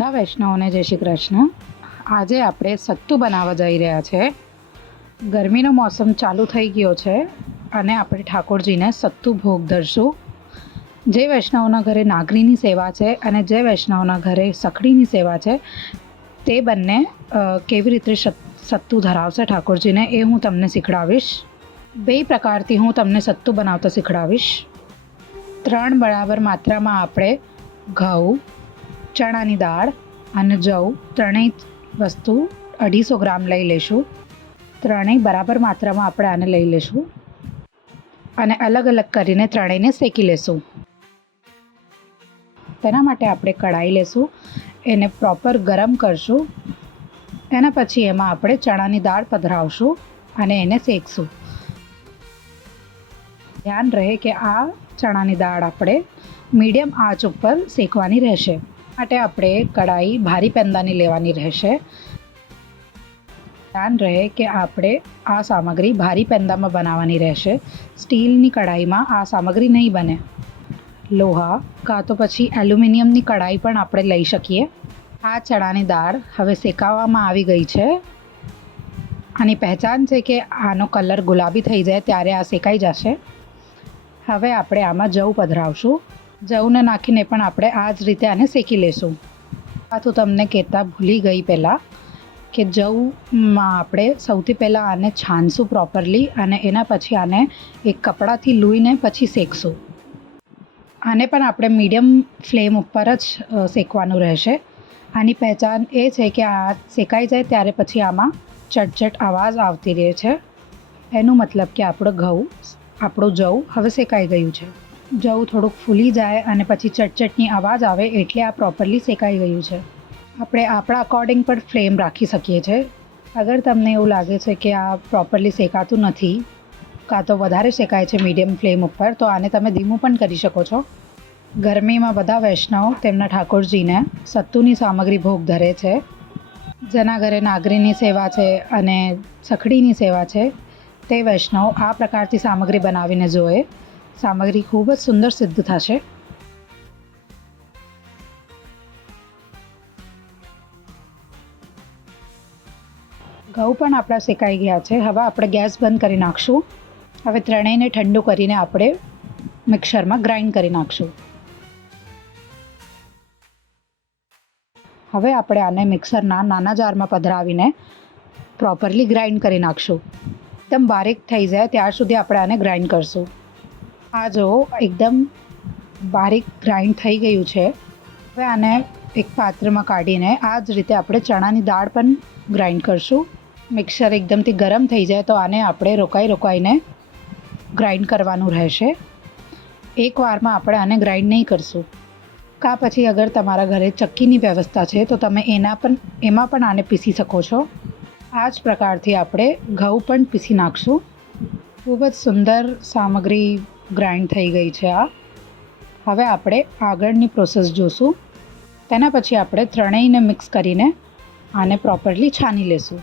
બધા વૈષ્ણવોને જય શ્રી કૃષ્ણ. આજે આપણે સત્તુ બનાવવા જઈ રહ્યા છે. ગરમીનો મોસમ ચાલુ થઈ ગયો છે અને આપણે ઠાકોરજીને સત્તુ ભોગ ધરશું. જે વૈષ્ણવના ઘરે નાગરીની સેવા છે અને જે વૈષ્ણવના ઘરે સખડીની સેવા છે, તે બંને કેવી રીતે સત્તુ ધરાવશે ઠાકોરજીને એ હું તમને શીખડાવીશ. બે પ્રકારથી હું તમને સત્તુ બનાવતા શીખડાવીશ. ત્રણ બરાબર માત્રામાં આપણે ઘઉં ચણાની દાળ અને જવ ત્રણેય વસ્તુ અઢીસો ગ્રામ લઈ લઈશું ત્રણેય બરાબર માત્રામાં આપણે આને લઈ લઈશું અને અલગ અલગ કરીને ત્રણેયને શેકી લેશું. તેના માટે આપણે કઢાઈ લેશું, એને પ્રોપર ગરમ કરશું, એના પછી એમાં આપણે ચણાની દાળ પધરાવશું અને એને શેકશું. ધ્યાન રહે કે આ ચણાની દાળ આપણે મીડિયમ આંચ ઉપર શેકવાની રહેશે. માટે આપણે કઢાઈ ભારી પેંદાની લેવાની રહેશે. ધ્યાન રહે કે આપણે આ સામગ્રી ભારી પેંદામાં બનાવવાની રહેશે. સ્ટીલની કઢાઈમાં આ સામગ્રી નહીં બને. લોહા કાં તો પછી એલ્યુમિનિયમની કઢાઈ પણ આપણે લઈ શકીએ. આ ચણાની દાળ હવે શેકાવવામાં આવી ગઈ છે. આની પહેચાન છે કે આનો કલર ગુલાબી થઈ જાય ત્યારે આ શેકાઈ જશે. હવે આપણે આમાં જવ પધરાવશું. જવને નાખીને પણ આપણે આ જ રીતે આને શેકી લેશું. આ તો તમને કહેતા ભૂલી ગઈ પહેલાં કે જવમાં આપણે સૌથી પહેલાં આને છાનશું પ્રોપરલી અને એના પછી આને એક કપડાથી લૂઈને પછી શેકશું. આને પણ આપણે મીડિયમ ફ્લેમ ઉપર જ શેકવાનું રહેશે. આની પહેચાન એ છે કે આ શેકાઈ જાય ત્યારે પછી આમાં ચટચટ અવાજ આવતી રહે છે. એનું મતલબ કે આપણો ઘઉં, આપણું જવ હવે શેકાઈ ગયું છે. જવ થોડુંક ફૂલી જાય અને પછી ચટચટની અવાજ આવે એટલે આ પ્રોપરલી શેકાઈ ગયું છે. આપણે આપણા અકોર્ડિંગ પણ ફ્લેમ રાખી શકીએ છીએ અગર તમને એવું લાગે છે કે આ પ્રોપરલી શેકાતું નથી, કાં તો વધારે શેકાય છે મીડિયમ ફ્લેમ ઉપર, તો આને તમે ધીમું પણ કરી શકો છો. ગરમીમાં બધા વૈષ્ણવ તેમના ઠાકોરજીને સત્તુની સામગ્રી ભોગ ધરે છે. જેના ઘરે નાગરીની સેવા છે અને સખડીની સેવા છે, તે વૈષ્ણવ આ પ્રકારથી સામગ્રી બનાવીને જોએ. સામગ્રી ખૂબ જ સુંદર સિદ્ધ થશે. ઘઉં પણ આપણા શેકાઈ ગયા છે. હવે આપણે ગેસ બંધ કરી નાખશું. હવે ત્રણેયને ઠંડુ કરીને આપણે મિક્સરમાં ગ્રાઇન્ડ કરી નાખશું. હવે આપણે આને મિક્સરના નાના જારમાં પધરાવીને પ્રોપરલી ગ્રાઇન્ડ કરી નાખશું. એકદમ બારીક થઈ જાય, ત્યાર સુધી આપણે આને ગ્રાઇન્ડ કરશું. આ જો એકદમ બારીક ગ્રાઇન્ડ થઈ ગયું છે. હવે આને એક પાત્રમાં કાઢીને આ જ રીતે આપણે ચણાની દાળ પણ ગ્રાઇન્ડ કરશું. મિક્સર એકદમથી ગરમ થઈ જાય તો આને આપણે રોકાઈ રોકાઈને ગ્રાઇન્ડ કરવાનું રહેશે. એકવારમાં આપણે આને ગ્રાઇન્ડ નહીં કરશું. કા પછી અગર તમારા ઘરે ચક્કીની વ્યવસ્થા છે, તો તમે એના પણ, એમાં પણ આને પીસી શકો છો. આ જ પ્રકારથી આપણે ઘઉં પણ પીસી નાખશું. ખૂબ જ સુંદર સામગ્રી ગ્રાઇન્ડ થઈ ગઈ છે આ. હવે આપણે આગળની પ્રોસેસ જોશું. તેના પછી આપણે ત્રણેયને મિક્સ કરીને આને પ્રોપરલી છાની લેશું.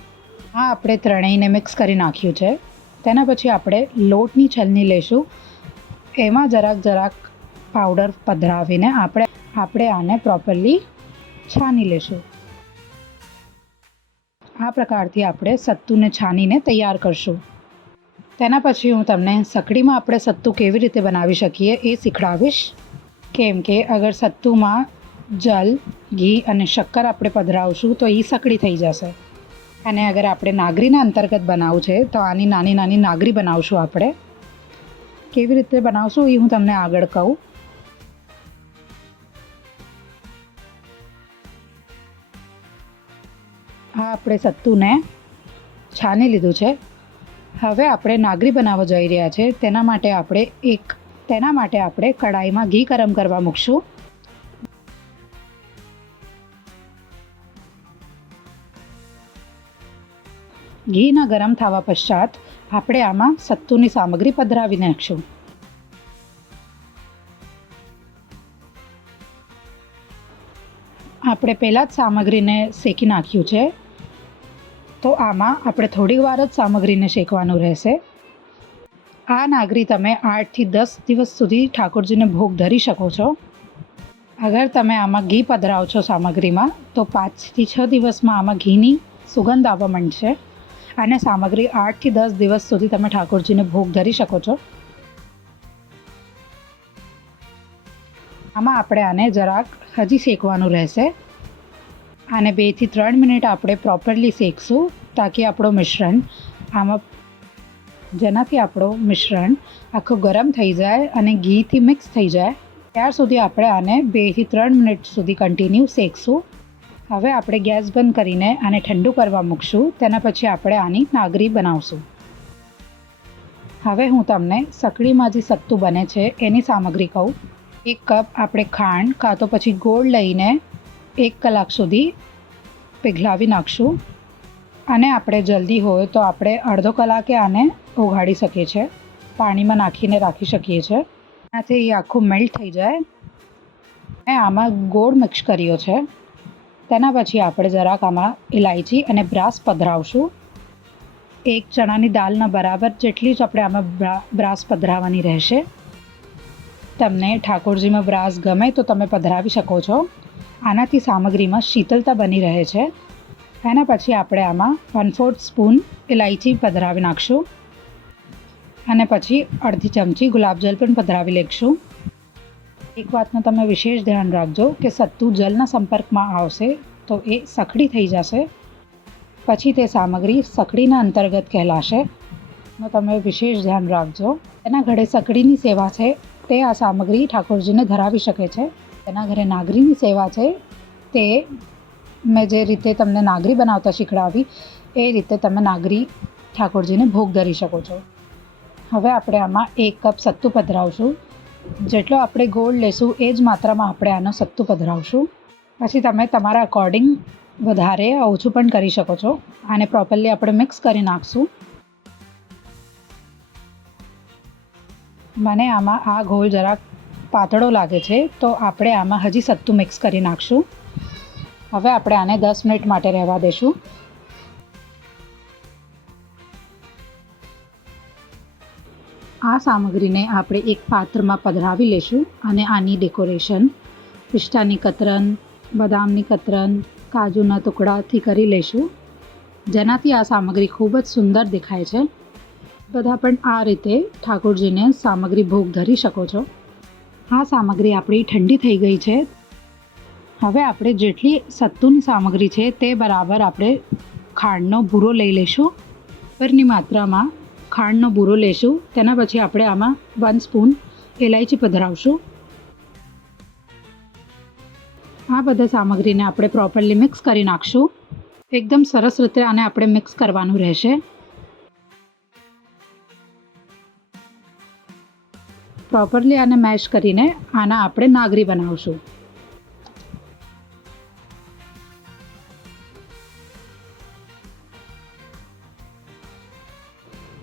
આ આપણે ત્રણેયને મિક્સ કરી નાખ્યું છે. તેના પછી આપણે લોટની છલની લેશું. એમાં જરાક જરાક પાવડર પધરાવીને આપણે આપણે આને પ્રોપરલી છાની લેશું. આ પ્રકારથી આપણે સત્તુને છાનીને તૈયાર કરશું. તેના પછી હું તમને સકડીમાં આપણે સત્તુ કેવી રીતે બનાવી શકીએ એ શીખડાવીશ. કેમ કે અગર સત્તુમાં જલ, ઘી અને શક્કર આપણે પધરાવશું તો એ સકડી થઈ જશે. અને અગર આપણે નાગરીના અંતર્ગત બનાવવું છે તો આની નાની નાની નાગરી બનાવશું આપણે. કેવી રીતે બનાવશું એ હું તમને આગળ કહું. આ આપણે સત્તુને છાની લીધું છે. હવે આપણે નાગરી બનાવવા જઈ રહ્યા છે. તેના માટે આપણે એક, તેના માટે આપણે કડાઈમાં ઘી ગરમ કરવા મૂકશું. ઘીના ગરમ થવા પશ્ચાત આપણે આમાં સત્તુની સામગ્રી પધરાવી નાખશું. આપણે પહેલાં જ સામગ્રીને શેકી નાખ્યું છે. તો આમાં આપણે થોડી વાર જ સામગ્રીને શેકવાનું રહેશે. આ નાગરી તમે આઠથી દસ દિવસ સુધી ઠાકોરજીને ભોગ ધરી શકો છો. અગર તમે આમાં ઘી પધરાવો છો સામગ્રીમાં, તો પાંચથી છ દિવસમાં આમાં ઘીની સુગંધ આવવા માંડશે. અને સામગ્રી આઠથી દસ દિવસ સુધી તમે ઠાકોરજીને ભોગ ધરી શકો છો. આમાં આપણે આને જરાક હજી શેકવાનું રહેશે. અને બેથી ત્રણ મિનિટ આપણે પ્રોપરલી શેકશું તાકી આપણું મિશ્રણ આમાં જેનાથી આપણું મિશ્રણ આખું ગરમ થઈ જાય અને ઘીથી મિક્સ થઈ જાય. ત્યાર સુધી આપણે આને બેથી ત્રણ મિનિટ સુધી કન્ટિન્યુ શેકશું. હવે આપણે ગેસ બંધ કરીને આને ઠંડુ કરવા મૂકશું. તેના પછી આપણે આની નાગરી બનાવશું. હવે હું તમને સકડીમાં જે સત્તુ બને છે એની સામગ્રી કહું. એક કપ આપણે ખાંડ, કાં તો પછી ગોળ લઈને એક કલાક સુધી પીઘલાવી નાખશું. અને આપણે જલ્દી હોય તો આપણે અડધો કલાકે આને ઓગાળી શકીએ છીએ. પાણીમાં નાખીને રાખી શકીએ છીએ. એનાથી એ આખું મેલ્ટ થઈ જાય. મેં આમાં ગોળ મિક્સ કર્યો છે. તેના પછી આપણે જરાક આમાં ઇલાયચી અને બ્રાસ પધરાવશું. એક ચણાની દાળના બરાબર જેટલી જ આપણે આમાં બ્રા- બ્રાસ પધરાવવાની રહેશે. તમને ઠાકોરજીમાં બ્રાસ ગમે તો તમે પધરાવી શકો છો. આનાથી સામગ્રીમાં શીતલતા બની રહે છે. એના પછી આપણે આમાં વન ફોર્થ સ્પૂન ઇલાયચી પધરાવી નાખશું. અને પછી અડધી ચમચી ગુલાબજલ પણ પધરાવી લેખશું એક વાતનું તમે વિશેષ ધ્યાન રાખજો કે સત્તુ જલના સંપર્કમાં આવશે તો એ સખડી થઈ જશે. પછી તે સામગ્રી સકડીના અંતર્ગત કહેલાશે. નો તમે વિશેષ ધ્યાન રાખજો. એના ઘરે સકડીની સેવા છે તે આ સામગ્રી ઠાકોરજીને ધરાવી શકે છે. તેના ઘરે નાગરીની સેવા છે, તે મેં જે રીતે તમને નાગરી બનાવતા શીખડાવી, એ રીતે તમે નાગરી ઠાકોરજીને ભોગ ધરી શકો છો. હવે આપણે આમાં એક કપ સત્તુ પધરાવશું. જેટલો આપણે ગોળ લેશું, એ જ માત્રામાં આપણે આનો સત્તુ પધરાવશું. પછી તમે તમારા અકોર્ડિંગ વધારે ઓછું પણ કરી શકો છો. આને પ્રોપરલી આપણે મિક્સ કરી નાખશું. મને આમાં આ ગોળ જરાક પાતળો લાગે છે, તો આપણે આમાં હજી સત્તુ મિક્સ કરી નાખશું. હવે આપણે આને દસ મિનિટ માટે રહેવા દેશું. આ સામગ્રીને આપણે એક પાત્રમાં પધરાવી લેશું અને આની ડેકોરેશન. પિસ્તાની કતરન બદામની કતરન કાજુના ટુકડાથી કરી લેશું. જેનાથી આ સામગ્રી ખૂબ જ સુંદર દેખાય છે. બધા પણ આ રીતે ઠાકોરજીને સામગ્રી ભોગ ધરી શકો છો. આ સામગ્રી આપણી ઠંડી થઈ ગઈ છે. હવે આપણે જેટલી સત્તુની સામગ્રી છે તે બરાબર આપણે ખાંડનો ભૂરો લઈ લઈશું. પરની માત્રામાં ખાંડનો ભૂરો લેશું તેના પછી આપણે આમાં વન સ્પૂન ઇલાયચી પધરાવશું. આ બધા સામગ્રીને આપણે પ્રોપરલી મિક્સ કરી નાખશું. એકદમ સરસ રીતે આને આપણે મિક્સ કરવાનું રહેશે. પ્રોપરલી આને મેશ કરીને આના આપણે નાગરી બનાવશું.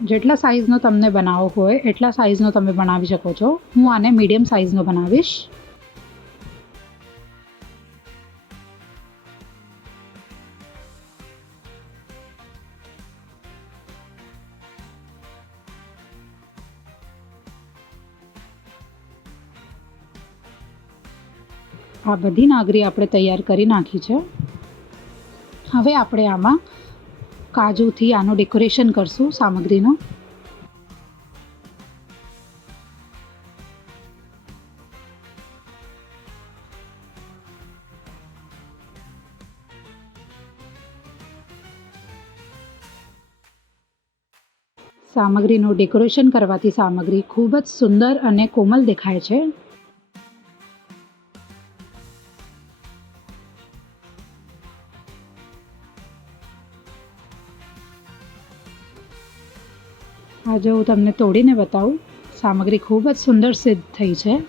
જેટલા સાઇઝનો તમને બનાવવો હોય, એટલા સાઇઝનો તમે બનાવી શકો છો. હું આને મીડિયમ સાઇઝનો બનાવીશ. આ બધી નાગરી આપણે તૈયાર કરી નાખી છે. હવે આપણે આમાં કાજુથી આનું ડેકોરેશન કરશું, સામગ્રીનું. સામગ્રીનું ડેકોરેશન કરવાથી સામગ્રી ખૂબ જ સુંદર અને કોમલ દેખાય છે. આજે હું તમને તોડીને બતાવું. સામગ્રી ખૂબ જ સુંદર સિદ્ધ થઈ છે.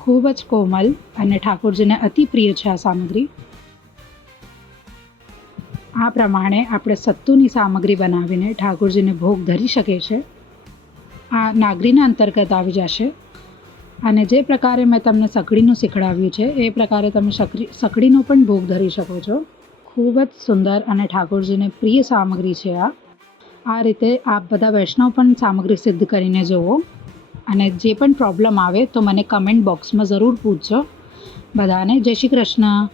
ખૂબ જ કોમલ અને ઠાકોરજીને અતિ પ્રિય છે આ સામગ્રી. આ પ્રમાણે આપણે સત્તુની સામગ્રી બનાવીને ઠાકોરજીને ભોગ ધરી શકે છે આ નાગરીના અંતર્ગત આવી જશે. અને જે પ્રકારે મેં તમને સકડીનું શીખડાવ્યું છે, એ પ્રકારે તમે સકડી સકડીનો પણ ભોગ ધરી શકો છો. ખૂબ જ સુંદર અને ઠાકોરજીને પ્રિય સામગ્રી છે આ. આ રીતે આપ બધા વૈષ્ણવ પણ સામગ્રી સિદ્ધ કરીને જુઓ. અને જે પણ પ્રોબ્લેમ આવે તો મને કમેન્ટ બોક્સમાં જરૂર પૂછજો. બધાને જય શ્રી કૃષ્ણ.